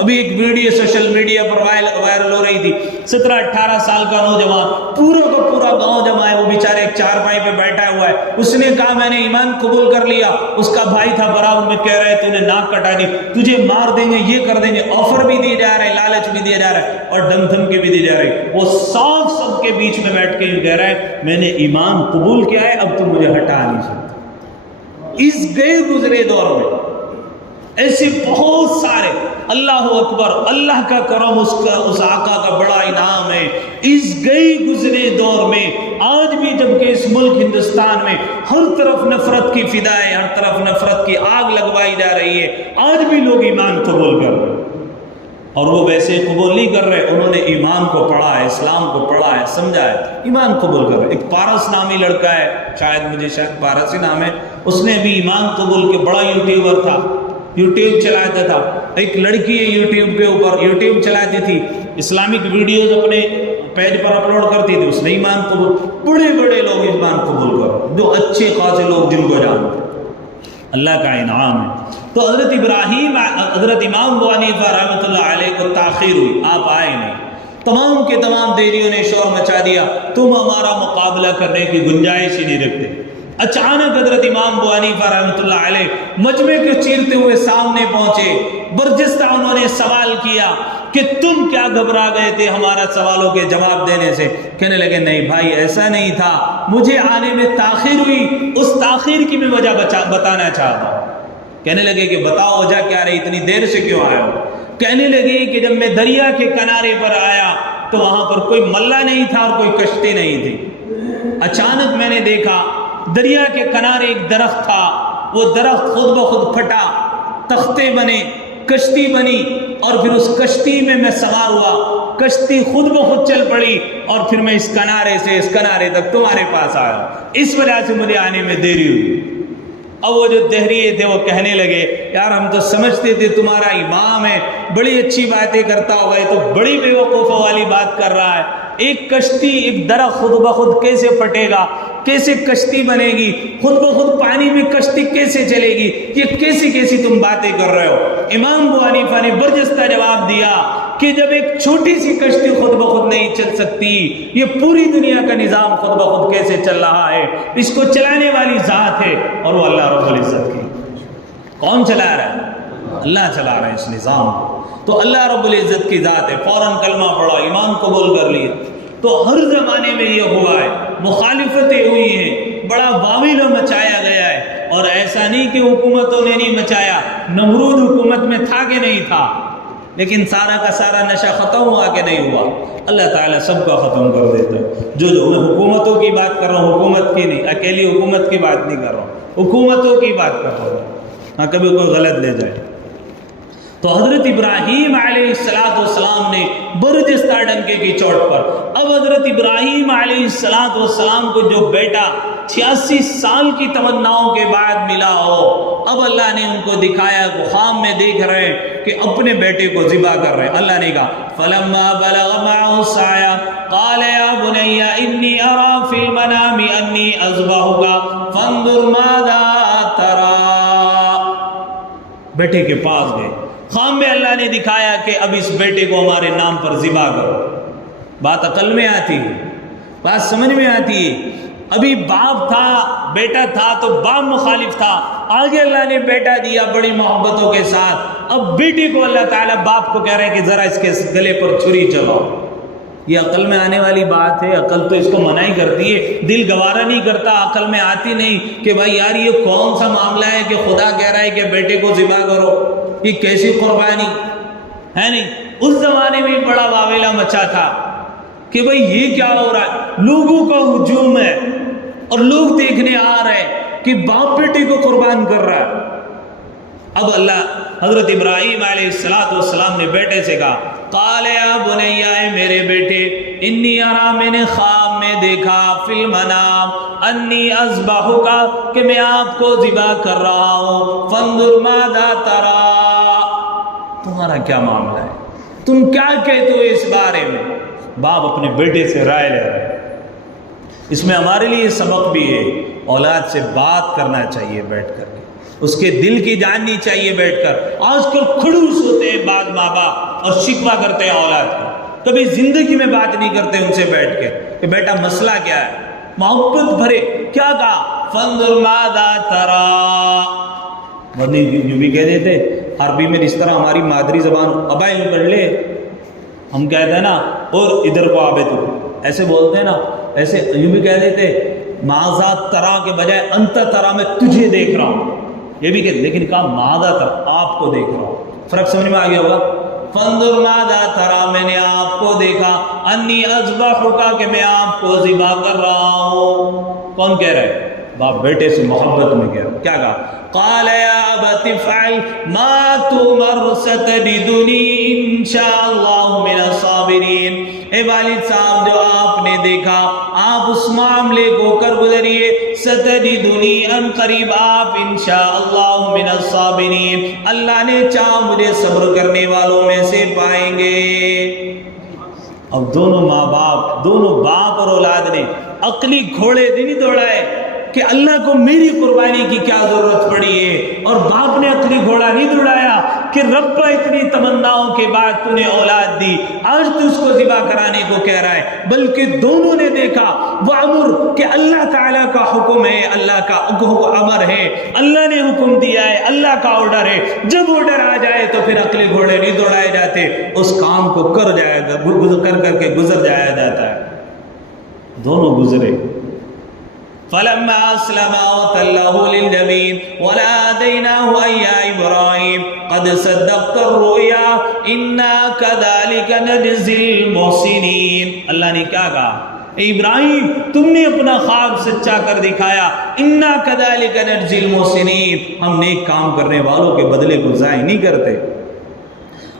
ابھی ایک ویڈیو سوشل میڈیا پر وائرل ہو رہی تھی، 17-18 سال کا نوجوان، پورا کا پورا گاؤں جمع ہے، وہ بیچارے ایک چارپائی پہ بیٹھا ہوا ہے، اس نے کہا میں نے ایمان قبول کر لیا، اس کا بھائی تھا برابر میں، کہہ رہے تو نے ناک کٹا دی، تجھے مار دیں گے، یہ کر دیں گے، آفر بھی دیے جا رہے، لالچ بھی دیا جا رہا ہے اور دھمکی بھی دی جا رہی۔ وہ صاف سب کے بیچ میں بیٹھ کے یہ کہہ رہا ہے میں نے ایمان قبول کیا ہے، اب تم مجھے ہٹا نہیں سکتے۔ اس گئے گزرے دور میں ایسے بہت سارے، اللہ اکبر، اللہ کا کرم، اس آقا کا بڑا انعام ہے۔ اس گئے گزرے دور میں آج بھی جبکہ اس ملک ہندوستان میں ہر طرف نفرت کی فضا ہے، ہر طرف نفرت کی آگ لگوائی جا رہی ہے، آج بھی لوگ ایمان قبول کر رہے ہیں، اور وہ ویسے قبول نہیں کر رہے، انہوں نے ایمان کو پڑھا ہے، اسلام کو پڑھا ہے، سمجھا ہے، ایمان قبول کر رہے۔ ایک پارس نامی لڑکا ہے، شاید پارس ہی نام ہے، اس نے بھی ایمان قبول کے، بڑا یوٹیوبر تھا، یوٹیوب چلاتا تھا، ایک لڑکی ہے یوٹیوب کے اوپر یوٹیوب چلاتی تھی، اسلامک ویڈیوز اپنے پیج پر اپلوڈ کرتی تھی، اس نے ایمان قبول، بڑے بڑے لوگ ایمان قبول کر، جو اچھے خاصے لوگ جن کو جانتے، اللہ کا انعام ہے۔ تو حضرت امام ابو حنیفہ رحمۃ اللہ علیہ کو تاخیر ہوئی، آپ آئے نہیں، تمام کے تمام دیریوں نے شور مچا دیا، تم ہمارا مقابلہ کرنے کی گنجائش ہی نہیں رکھتے۔ اچانک حضرت امام ابو حنیفہ رحمۃ اللہ علیہ مجمع کو چیرتے ہوئے سامنے پہنچے، برجستہ انہوں نے سوال کیا کہ تم کیا گھبرا گئے تھے ہمارا سوالوں کے جواب دینے سے؟ کہنے لگے نہیں بھائی ایسا نہیں تھا، مجھے آنے میں تاخیر ہوئی، اس تاخیر کی میں وجہ بتانا چاہتا ہوں۔ کہنے لگے کہ بتاؤ وجہ کیا رہی، اتنی دیر سے کیوں آئے ہو؟ کہنے لگے کہ جب میں دریا کے کنارے پر آیا تو وہاں پر کوئی ملہ نہیں تھا اور کوئی کشتی نہیں تھی، اچانک میں نے دیکھا دریا کے کنارے ایک درخت تھا، وہ درخت خود بخود پھٹا، تختے بنے، کشتی بنی، اور پھر اس کشتی میں سوار ہوا، کشتی خود بخود چل پڑی، اور پھر میں اس کنارے سے اس کنارے تک تمہارے پاس آیا، اس وجہ سے مجھے آنے میں دیری ہوئی۔ اب وہ جو دہریے تھے وہ کہنے لگے یار ہم تو سمجھتے تھے تمہارا امام ہے، بڑی اچھی باتیں کرتا ہوگا، یہ تو بڑی بیوقوفوں والی بات کر رہا ہے، ایک کشتی، ایک درخت خود بخود کیسے پھٹے گا، کیسے کشتی بنے گی، خود بخود پانی میں کشتی کیسے چلے گی، یہ کیسی تم باتیں کر رہے ہو؟ امام ابو حنیفہ نے برجستہ جواب دیا کہ جب ایک چھوٹی سی کشتی خود بخود نہیں چل سکتی، یہ پوری دنیا کا نظام خود بخود کیسے چل رہا ہے؟ اس کو چلانے والی ذات ہے اور وہ اللہ رب العزت کی۔ کون چلا رہا ہے؟ اللہ چلا رہا ہے اس نظام کو، تو اللہ رب العزت کی ذات ہے۔ فوراً کلمہ پڑھا، ایمان قبول کر لیے۔ تو ہر زمانے میں یہ ہوا ہے، مخالفتیں ہوئی ہیں، بڑا واویلا مچایا گیا ہے، اور ایسا نہیں کہ حکومتوں نے نہیں مچایا، نمرود حکومت میں تھا کہ نہیں تھا؟ لیکن سارا کا سارا نشہ ختم ہوا کہ نہیں ہوا؟ اللہ تعالیٰ سب کا ختم کر دیتا ہے۔ جو میں حکومتوں کی بات کر رہا ہوں، حکومت کی نہیں، اکیلی حکومت کی بات نہیں کر رہا ہوں، حکومتوں کی بات کر رہا ہوں، ہاں کبھی کوئی غلط لے جائے۔ تو حضرت ابراہیم علیہ السلام نے برجستہ ڈنکے کی چوٹ پر، اب حضرت ابراہیم علیہ السلام کو جو بیٹا 86 سال کی تمناؤں کے بعد ملا ہو، اب اللہ نے ان کو دکھایا، خواب میں دیکھ رہے ہیں کہ اپنے بیٹے کو ذبح کر رہے ہیں۔ اللہ نے کہا فَلَمَّا بَلَغَ مَعَهُ السَّعْيَ قَالَ يَا بُنَيَّ إِنِّي أَرَىٰ فِي الْمَنَامِ أَنِّي أَذْبَحُكَ فَانظُرْ مَاذَا تَرَىٰ۔ بیٹے کے پاس گئے، خواب میں اللہ نے دکھایا کہ اب اس بیٹے کو ہمارے نام پر ذبح کرو۔ بات عقل میں آتی ہے، بات سمجھ میں آتی ہے۔ ابھی باپ تھا، بیٹا تھا تو باپ مخالف تھا، آگے اللہ نے بیٹا دیا بڑی محبتوں کے ساتھ، اب بیٹی کو اللہ تعالیٰ باپ کو کہہ رہے ہیں کہ ذرا اس کے گلے پر چھری چلاؤ۔ یہ عقل میں آنے والی بات ہے؟ عقل تو اس کو منع ہی کرتی ہے، دل گوارا نہیں کرتا، عقل میں آتی نہیں کہ بھائی یار یہ کون سا معاملہ ہے کہ خدا کہہ رہا ہے کہ بیٹے کو ذبح کرو، یہ کیسی قربانی ہے؟ نہیں، اس زمانے میں بڑا واویلا مچا تھا کہ بھئی یہ کیا ہو رہا ہے، لوگوں کا ہجوم ہے اور لوگ دیکھنے آ رہے ہیں کہ باپ بیٹے کو قربان کر رہا ہے۔ اب اللہ حضرت ابراہیم علیہ السلام نے بیٹے سے کہا قال یا بنی، اے میرے بیٹے، انی ارا، میں نے خواب میں دیکھا، فی المنام انی اذبحک، کہ میں آپ کو ذبح کر رہا ہوں، فانظر ماذا تری، تمہارا کیا معاملہ ہے، تم کیا کہتے ہو اس بارے میں؟ باپ اپنے بیٹے سے رائے لے رہے ہیں۔ اس میں ہمارے لیے سبق بھی ہے، اولاد سے بات کرنا چاہیے بیٹھ کر کے، اس کے دل کی جاننی چاہیے بیٹھ کر۔ آج کل کھڑوس ہوتے ہیں بعض ماں باپ اور شکوہ کرتے ہیں اولاد کا، کبھی زندگی میں بات نہیں کرتے ان سے بیٹھ کے کہ بیٹا مسئلہ کیا ہے، محبت بھرے کیا کہا، فانظر ماذا تری، ورنہ یوں بھی کہہ دیتے عربی میں، اس طرح ہماری مادری زبان ابا یوں کر لے، ہم کہتے ہیں نا اور ادھر کو آبے تو، ایسے بولتے ہیں نا، ایسے یوں بھی کہہ دیتے ماذا ترا کے بجائے انت ترا، میں تجھے دیکھ رہا ہوں، یہ بھی کہتے، لیکن کہا ماذا ترا، آپ کو دیکھ رہا ہوں۔ فرق سمجھ میں آ گیا ہوگا؟ فانظر ماذا ترا، میں نے آپ کو دیکھا، انی اذبحک، کہ میں آپ کو ذبح کر رہا ہوں۔ کون کہہ رہا ہے؟ باپ بیٹے سے محبت میں کہہ رہا۔ کیا کہا؟ قال یا ابت افعل ما تؤمر ستجدنی ان شاء اللہ من الصابرین۔ اے والد صاحب، جو آپ نے دیکھا آپ اس معاملے کو کر گزریے، ستجدنی، ان قریب آپ انشاءاللہ من الصابرین، اللہ نے چاہا مجھے صبر کرنے والوں میں سے پائیں گے۔ اب دونوں ماں باپ، دونوں باپ اور اولاد نے عقلی گھوڑے نہیں دوڑائے کہ اللہ کو میری قربانی کی کیا ضرورت پڑی ہے، اور باپ نے عقلی گھوڑا نہیں دوڑایا کہ ربا اتنی تمناؤں کے بعد تو نے اولاد دی، آج تو اس کو ذبح کرانے کو کہہ رہا ہے، بلکہ دونوں نے دیکھا وَأَمُرْ، کہ اللہ تعالیٰ کا حکم ہے، اللہ کا امر ہے، اللہ نے حکم دیا ہے، اللہ کا آرڈر ہے، جب آرڈر آ جائے تو پھر عقلی گھوڑے نہیں دوڑائے جاتے، اس کام کو کر کے گزر جایا جاتا ہے۔ دونوں گزرے، فلما اسلما وتله للجبين وناديناه أي يا إبراهيم قد صدقت الرؤيا إنا كذلك نجزي المحسنين۔ اللہ نے کیا کہا؟ اے ابراہیم، تم نے اپنا خواب سچا کر دکھایا، انا كذلك نجزي المحسنين، ہم نیک کام کرنے والوں کے بدلے کو ضائع نہیں کرتے۔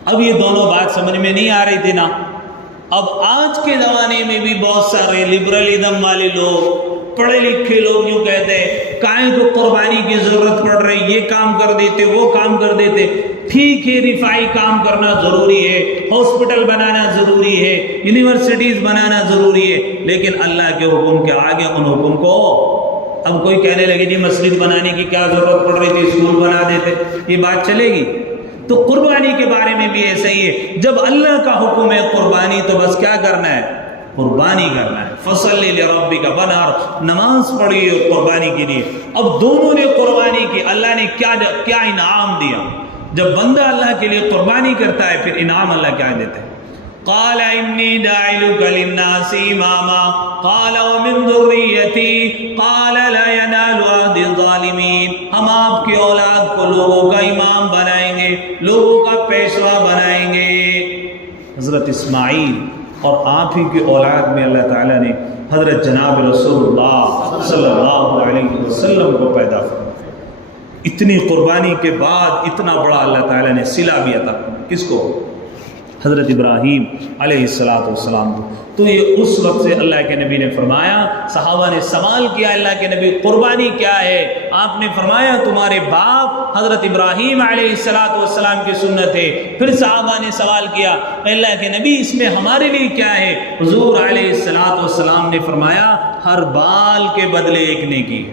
اب یہ دونوں بات سمجھ میں نہیں آ رہی تھی نا۔ اب آج کے زمانے میں بھی بہت سارے لبرلزم والے لوگ، پڑھے لکھے لوگ یوں کہتے ہیں کائیں کو قربانی کی ضرورت پڑ رہی، یہ کام کر دیتے، وہ کام کر دیتے۔ ٹھیک ہے، رفائی کام کرنا ضروری ہے، ہاسپٹل بنانا ضروری ہے، یونیورسٹیز بنانا ضروری ہے، لیکن اللہ کے حکم کے آگے ان حکم کو، اب کوئی کہنے لگے جی مسجد بنانے کی کیا ضرورت پڑ رہی تھی، اسکول بنا دیتے، یہ بات چلے گی؟ تو قربانی کے بارے میں بھی ایسا ہی ہے، جب اللہ کا حکم ہے قربانی تو بس کیا کرنا ہے؟ قربانی کرنا ہے۔ فصلی لربک وانحر، نماز پڑھی اور قربانی کے لیے۔ اب دونوں نے قربانی کی، اللہ نے کیا انعام دیا؟ جب بندہ اللہ کے لیے قربانی کرتا ہے پھر انعام اللہ کیا دیتے ہیں؟ قال انی جاعلک للناس اماما قال ومن ذریتی قال لا ینال عہد الظالمین، ہم آپ کی اولاد کو لوگوں کا امام بنائیں گے، لوگوں کا پیشوا بنائیں گے۔ حضرت اسماعیل اور آپ ہی کی اولاد میں اللہ تعالیٰ نے حضرت جناب رسول اللہ صلی اللہ علیہ وسلم کو پیدا فرمایا۔ اتنی قربانی کے بعد اتنا بڑا اللہ تعالیٰ نے صلہ بھی عطا کس کو؟ حضرت ابراہیم علیہ السلام کو۔ تو یہ اس وقت سے اللہ کے نبی نے فرمایا، صحابہ نے سوال کیا اللہ کے نبی قربانی کیا ہے؟ آپ نے فرمایا تمہارے باپ حضرت ابراہیم علیہ السلام کی سنت ہے۔ پھر صحابہ نے سوال کیا اللہ کے نبی اس میں ہمارے لیے کیا ہے؟ حضور علیہ السلام نے فرمایا ہر بال کے بدلے ایک نیکی۔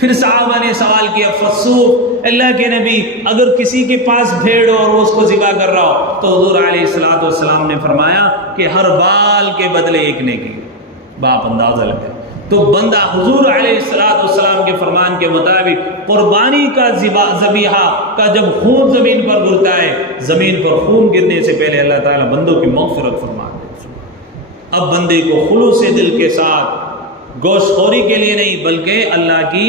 پھر صحابہ نے سوال کیا فسوق، اللہ کے نبی اگر کسی کے پاس بھیڑ ہو اور وہ اس کو ذبح کر رہا ہو تو حضور علیہ السلام نے فرمایا کہ ہر بال کے بدلے ایک نیکی۔ باپ اندازہ لگے تو بندہ حضور علیہ السلام کے فرمان کے مطابق قربانی کا ذبیحہ کا جب خون زمین پر گرتا ہے، زمین پر خون گرنے سے پہلے اللہ تعالیٰ بندوں کی مغفرت فرما دے۔ اب بندے کو خلوص دل کے ساتھ گوشت خوری کے لیے نہیں بلکہ اللہ کی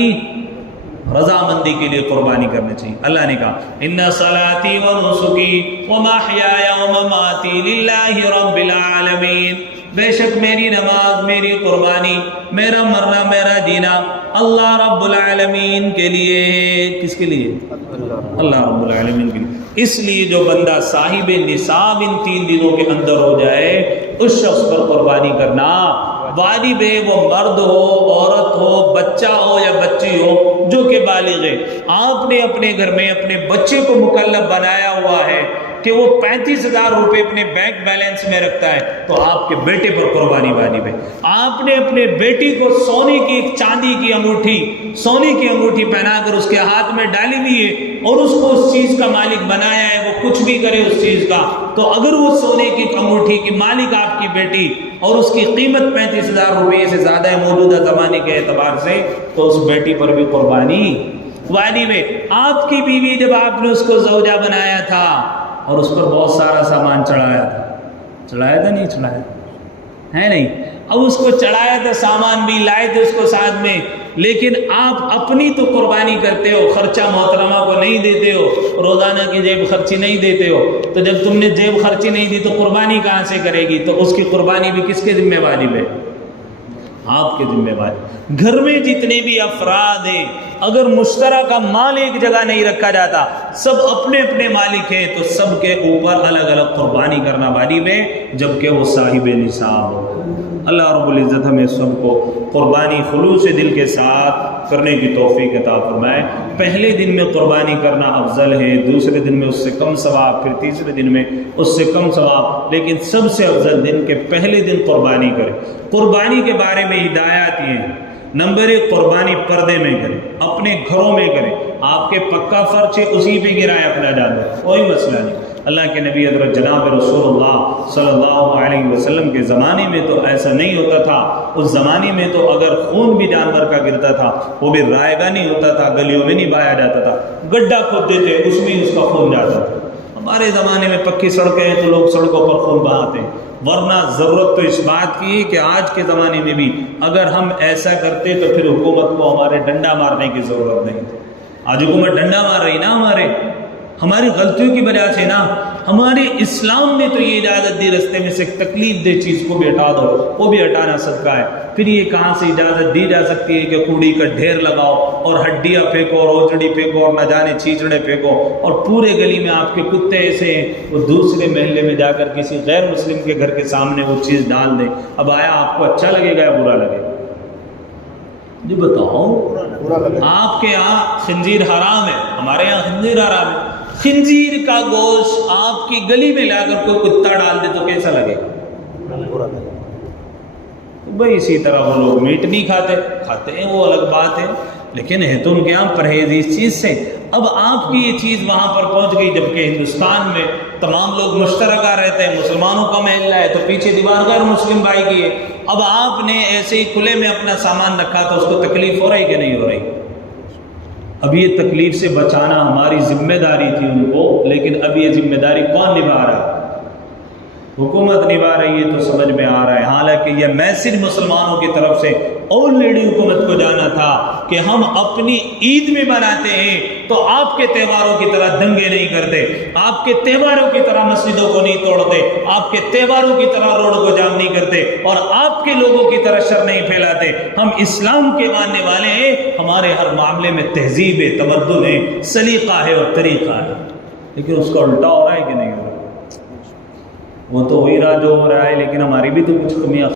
رضامندی کے لیے قربانی کرنی چاہیے۔ اللہ نے کہا ان صلاتی و نسکی و محیایا و مماتی للہ رب العالمین، بے شک میری نماز، میری قربانی، میرا مرنا، میرا جینا اللہ رب العالمین کے لیے ہے۔ کس کے لیے؟ اللہ رب العالمین کے لیے۔ اس لیے جو بندہ صاحب نصاب ان 3 دنوں کے اندر ہو جائے اس شخص پر قربانی کرنا واجب ہے، وہ مرد ہو، عورت ہو، بچہ ہو یا بچی ہو جو کہ بالغ ہے۔ آپ نے اپنے گھر میں اپنے بچے کو مکلف بنایا ہوا ہے کہ وہ 35,000 روپے اپنے بینک بیلنس میں رکھتا ہے تو آپ کے بیٹے پر قربانی واجب ہے۔ آپ نے اپنے بیٹی کو سونے کی چاندی کی انگوٹھی، سونے کی انگوٹھی پہنا کر اس کے ہاتھ میں ڈالی ہوئی ہے اور اس کو اس چیز کا مالک بنایا ہے، وہ کچھ بھی کرے اس چیز کا، تو اگر وہ سونے کی انگوٹھی کی مالک آپ کی بیٹی اور اس کی قیمت 35,000 روپے سے زیادہ ہے موجودہ زمانے کے اعتبار سے تو اس بیٹی پر بھی قربانی واجب ہے۔ آپ کی بیوی جب آپ نے اس کو زوجہ بنایا تھا اور اس پر بہت سارا سامان چڑھایا تھا نہیں چڑھایا ہے نہیں، اب اس کو چڑھایا تھا، سامان بھی لائے تھے اس کو ساتھ میں، لیکن آپ اپنی تو قربانی کرتے ہو، خرچہ محترمہ کو نہیں دیتے ہو، روزانہ کی جیب خرچی نہیں دیتے ہو، تو جب تم نے جیب خرچی نہیں دی تو قربانی کہاں سے کرے گی؟ تو اس کی قربانی بھی کس کے ذمہ واجب ہے؟ آپ کے ذمہ واری۔ گھر میں جتنے بھی افراد ہیں اگر مشترکہ مال ایک جگہ نہیں رکھا جاتا، سب اپنے اپنے مالک ہیں تو سب کے اوپر الگ الگ قربانی کرنا واجب ہے جبکہ وہ صاحب نصاب ہو۔ اللہ رب العزت ہمیں سب کو قربانی خلوص دل کے ساتھ کرنے کی توفیق عطا فرمائے۔ پہلے دن میں قربانی کرنا افضل ہے، دوسرے دن میں اس سے کم ثواب، پھر تیسرے دن میں اس سے کم ثواب، لیکن سب سے افضل دن کے پہلے دن قربانی کریں۔ قربانی کے بارے میں ہدایات یہ ہیں، نمبر 1 قربانی پردے میں کریں، اپنے گھروں میں کریں، آپ کے پکا فرش ہے اسی پہ گرائیں اپنا جانور، کوئی مسئلہ نہیں۔ اللہ کے نبی حضرت جناب رسول اللہ صلی اللہ علیہ وسلم کے زمانے میں تو ایسا نہیں ہوتا تھا، اس زمانے میں تو اگر خون بھی جانور کا گرتا تھا وہ بھی رائے گا نہیں ہوتا تھا، گلیوں میں نہیں بہایا جاتا تھا، گڈھا کھودتے تھے اس میں اس کا خون جاتا تھا۔ ہمارے زمانے میں پکی سڑکیں ہیں تو لوگ سڑکوں پر خون بہاتے ہیں، ورنہ ضرورت تو اس بات کی کہ آج کے زمانے میں بھی اگر ہم ایسا کرتے تو پھر حکومت کو ہمارے ڈنڈا مارنے کی ضرورت نہیں تھی۔ آج حکومت ڈنڈا مار رہی نا ہماری غلطیوں کی وجہ سے نا۔ ہمارے اسلام نے تو یہ اجازت دی رستے میں سے تکلیف دہ چیز کو بھی ہٹا دو، وہ بھی ہٹانا صدقہ ہے۔ پھر یہ کہاں سے اجازت دی جا سکتی ہے کہ کوڑی کا ڈھیر لگاؤ اور ہڈیاں پھینکو اور اوجڑی پھینکو اور نہ جانے چیچڑے پھینکو، اور پورے گلی میں آپ کے کتے ایسے ہیں وہ دوسرے محلے میں جا کر کسی غیر مسلم کے گھر کے سامنے وہ چیز ڈال دیں۔ اب آیا آپ کو اچھا لگے گا یا برا لگے گا؟ جی بتاؤ۔ آپ کے یہاں خنزیر حرام ہے، ہمارے یہاں خنزیر حرام ہے۔ خنزیر کا گوشت آپ کی گلی میں لا کر کوئی کتا ڈال دے تو کیسا لگے گا؟ بھائی اسی طرح وہ لوگ میٹ نہیں کھاتے ہیں، وہ الگ بات ہے، لیکن ہے تو ان کے یہاں پرہیز اس چیز سے۔ اب آپ کی یہ چیز وہاں پر پہنچ گئی، جبکہ ہندوستان میں تمام لوگ مشترکہ رہتے ہیں، مسلمانوں کا محلہ ہے تو پیچھے دیوار غیر مسلم بھائی کی ہے۔ اب آپ نے ایسے ہی کھلے میں اپنا سامان رکھا تو اس کو تکلیف ہو رہی کہ نہیں ہو رہی؟ اب یہ تکلیف سے بچانا ہماری ذمہ داری تھی ان کو، لیکن اب یہ ذمہ داری کون نبھا رہا ہے؟ حکومت نبھا رہی ہے تو سمجھ میں آ رہا ہے، حالانکہ یہ میسج مسلمانوں کی طرف سے اولڈ لیڈی حکومت کو جانا تھا کہ ہم اپنی عید میں مناتے ہیں تو آپ کے تہواروں کی طرح دنگے نہیں کرتے، آپ کے تہواروں کی طرح مسجدوں کو نہیں توڑتے، آپ کے تہواروں کی طرح روڈ کو جام نہیں کرتے، اور آپ کے لوگوں کی طرح شر نہیں پھیلاتے۔ ہم اسلام کے ماننے والے ہیں، ہمارے ہر معاملے میں تہذیب ہے، تمدن ہے، سلیقہ ہے اور طریقہ ہے، لیکن اس کا الٹا ہو رہا ہے کہ نہیں ہو رہا؟ وہ تو وہی رہا جو ہو رہا ہے، لیکن ہماری بھی تو کچھ کمیاں